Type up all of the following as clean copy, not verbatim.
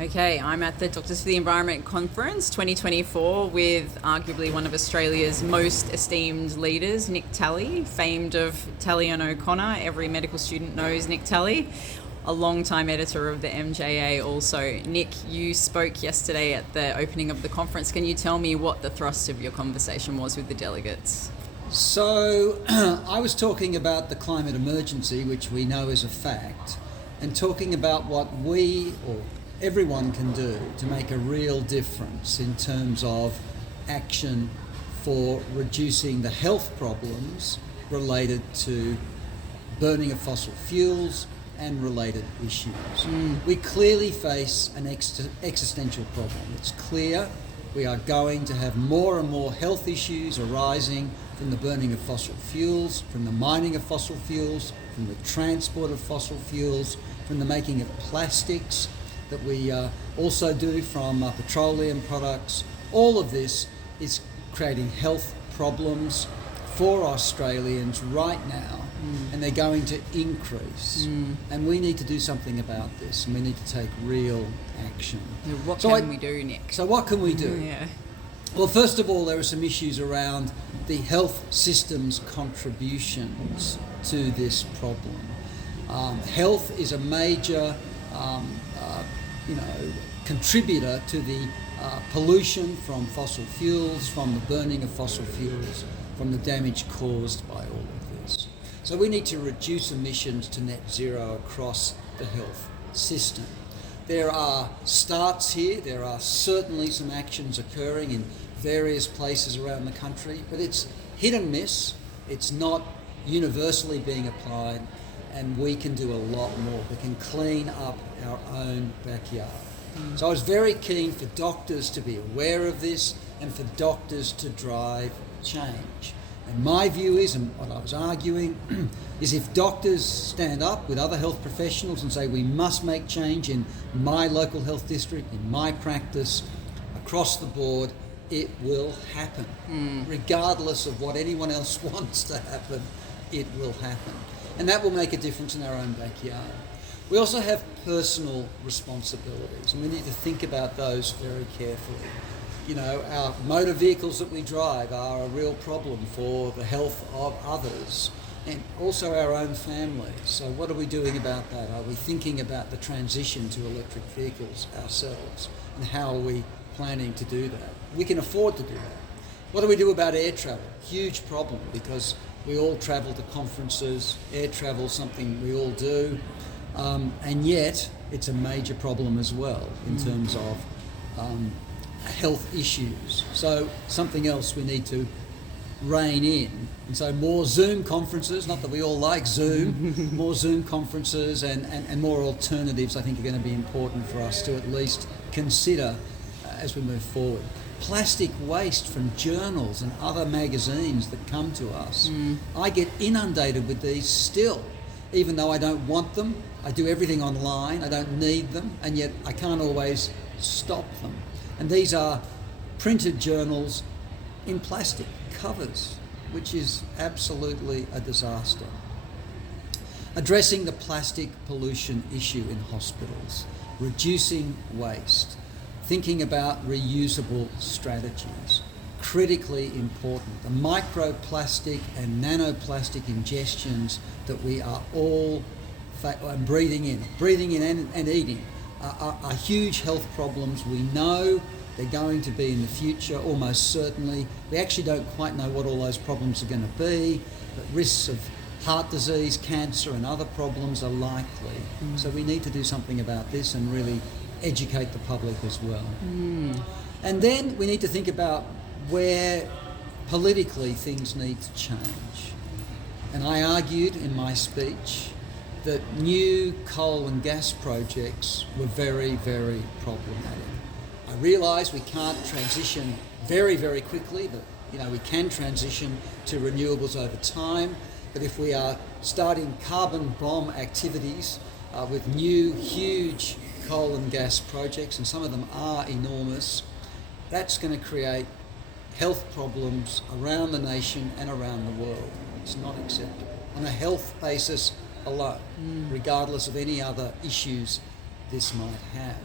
Okay, I'm at the Doctors for the Environment Conference 2024 with arguably one of Australia's most esteemed leaders, Nick Talley, famed of Talley and O'Connor. Every medical student knows Nick Talley, a long-time editor of the MJA also. Nick, you spoke yesterday at the opening of the conference. Can you tell me what the thrust of your conversation was with the delegates? So I was talking about the climate emergency, which we know is a fact, and talking about what we, or everyone, can do to make a real difference in terms of action for reducing the health problems related to burning of fossil fuels and related issues. We clearly face an existential problem. It's clear we are going to have more and more health issues arising from the burning of fossil fuels, from the mining of fossil fuels, from the transport of fossil fuels, from the making of plastics that we also do from petroleum products. All of this is creating health problems for Australians right now, and they're going to increase. And we need to do something about this, and we need to take real action. What can we do, Nick? So what can we do? Yeah. Well, first of all, there are some issues around the health system's contributions to this problem. Health is a major contributor to the pollution from fossil fuels, from the burning of fossil fuels, from the damage caused by all of this. So we need to reduce emissions to net zero across the health system. There are starts here, there are certainly some actions occurring in various places around the country, but it's hit and miss, it's not universally being applied, and we can do a lot more. We can clean up our own backyard. So I was very keen for doctors to be aware of this and for doctors to drive change. And my view is, and what I was arguing, is if doctors stand up with other health professionals and say we must make change in my local health district, in my practice, across the board, it will happen. Regardless of what anyone else wants to happen, it will happen. And that will make a difference in our own backyard. We also have personal responsibilities, and we need to think about those very carefully. You know, our motor vehicles that we drive are a real problem for the health of others and also our own families. So what are we doing about that? Are we thinking about the transition to electric vehicles ourselves, and how are we planning to do that? We can afford to do that. What do we do about air travel? Huge problem, because we all travel to conferences. Air travel is something we all do, and yet it's a major problem as well in terms of health issues. So something else we need to rein in. And so more Zoom conferences, not that we all like Zoom, more Zoom conferences and more alternatives I think are going to be important for us to at least consider as we move forward. Plastic waste from journals and other magazines that come to us. I get inundated with these still, even though I don't want them. I do everything online, I don't need them, and yet I can't always stop them. And these are printed journals in plastic covers, which is absolutely a disaster. Addressing the plastic pollution issue in hospitals, reducing waste, thinking about reusable strategies, critically important. The microplastic and nanoplastic ingestions that we are all breathing in and eating are huge health problems. We know they're going to be in the future, almost certainly. We actually don't quite know what all those problems are going to be, but risks of heart disease, cancer and other problems are likely. So we need to do something about this and really educate the public as well. And then we need to think about where politically things need to change. And I argued in my speech that new coal and gas projects were very, very problematic. I realise we can't transition very, very quickly, but we can transition to renewables over time. But if we are starting carbon bomb activities with new, huge coal and gas projects, and some of them are enormous, that's going to create health problems around the nation and around the world. It's not acceptable on a health basis alone, regardless of any other issues this might have.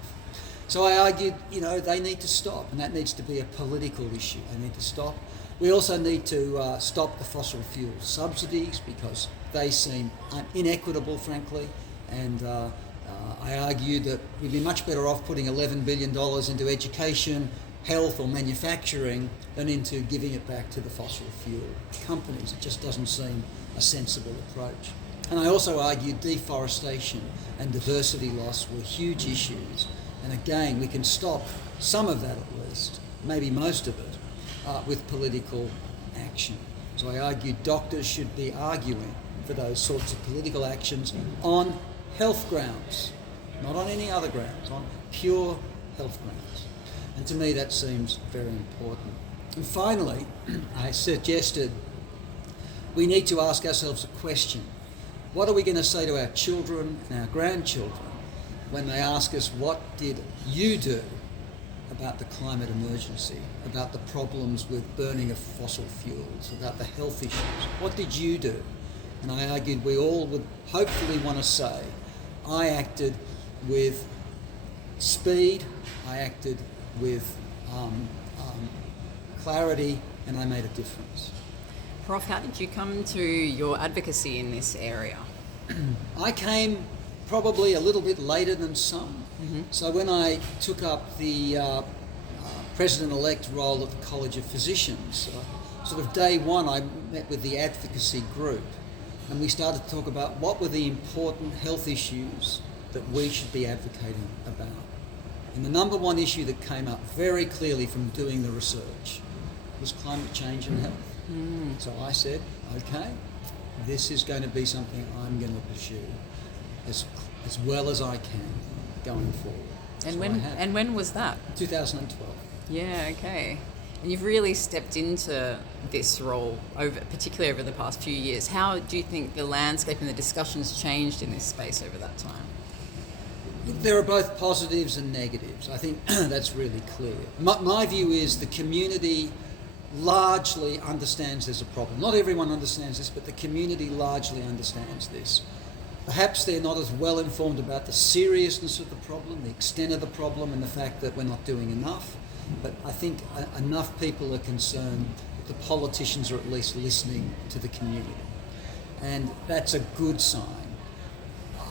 So I argued, they need to stop, and that needs to be a political issue. They need to stop. We also need to stop the fossil fuel subsidies because they seem inequitable, frankly, and I argue that we'd be much better off putting $11 billion into education, health or manufacturing than into giving it back to the fossil fuel companies. It just doesn't seem a sensible approach. And I also argued deforestation and diversity loss were huge issues. And again, we can stop some of that at least, maybe most of it, with political action. So I argued doctors should be arguing for those sorts of political actions on health grounds, not on any other grounds, on pure health grounds. And to me that seems very important. And finally, I suggested we need to ask ourselves a question. What are we going to say to our children and our grandchildren when they ask us, what did you do about the climate emergency, about the problems with burning of fossil fuels, about the health issues? What did you do? And I argued we all would hopefully want to say, I acted with speed, I acted with clarity, and I made a difference. Prof, how did you come to your advocacy in this area? I came probably a little bit later than some. Mm-hmm. So when I took up the President-elect role at the College of Physicians, sort of day one I met with the advocacy group and we started to talk about what were the important health issues that we should be advocating about. And the number one issue that came up very clearly from doing the research was climate change and health. Mm. So I said, okay, this is going to be something I'm going to pursue as well as I can going forward. And when was that? 2012. Yeah, okay. And you've really stepped into this role, particularly over the past few years. How do you think the landscape and the discussions changed in this space over that time? There are both positives and negatives. I think that's really clear. My view is the community largely understands there's a problem. Not everyone understands this, but the community largely understands this. Perhaps they're not as well informed about the seriousness of the problem, the extent of the problem, and the fact that we're not doing enough. But I think enough people are concerned that the politicians are at least listening to the community. And that's a good sign.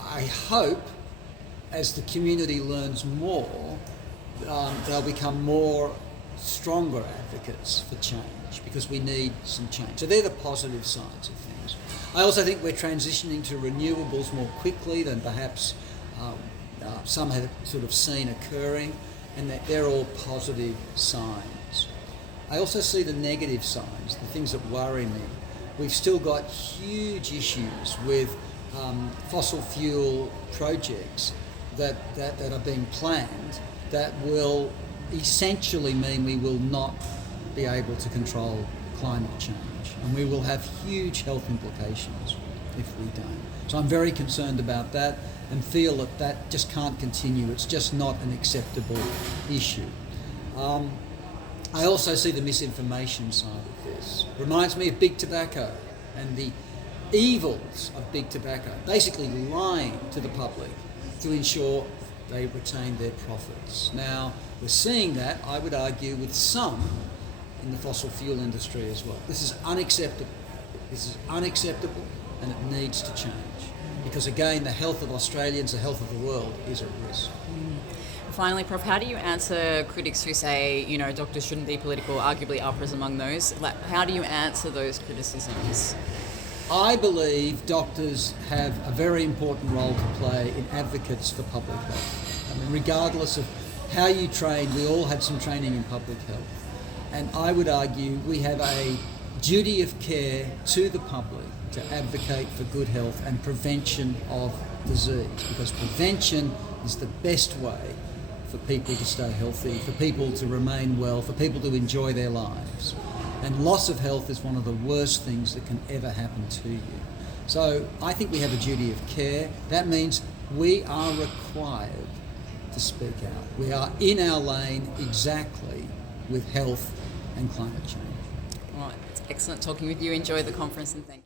I hope as the community learns more, they'll become stronger advocates for change because we need some change. So they're the positive sides of things. I also think we're transitioning to renewables more quickly than perhaps some have sort of seen occurring, and that they're all positive signs. I also see the negative signs, the things that worry me. We've still got huge issues with fossil fuel projects that are being planned that will essentially mean we will not be able to control climate change, and we will have huge health implications if we don't. So I'm very concerned about that and feel that just can't continue. It's just not an acceptable issue. I also see the misinformation side of this. Reminds me of big tobacco and the evils of big tobacco, basically lying to the public to ensure they retain their profits. Now, we're seeing that, I would argue, with some in the fossil fuel industry as well. This is unacceptable. This is unacceptable, and it needs to change. Because again, the health of Australians, the health of the world is at risk. Finally, Prof, how do you answer critics who say, doctors shouldn't be political, arguably APRA's among those? How do you answer those criticisms? I believe doctors have a very important role to play in advocates for public health. I mean, regardless of how you train, we all had some training in public health. And I would argue we have a duty of care to the public to advocate for good health and prevention of disease, because prevention is the best way for people to stay healthy, for people to remain well, for people to enjoy their lives. And loss of health is one of the worst things that can ever happen to you. So I think we have a duty of care. That means we are required to speak out. We are in our lane exactly with health and climate change. Well, it's excellent talking with you. Enjoy the conference and thank you.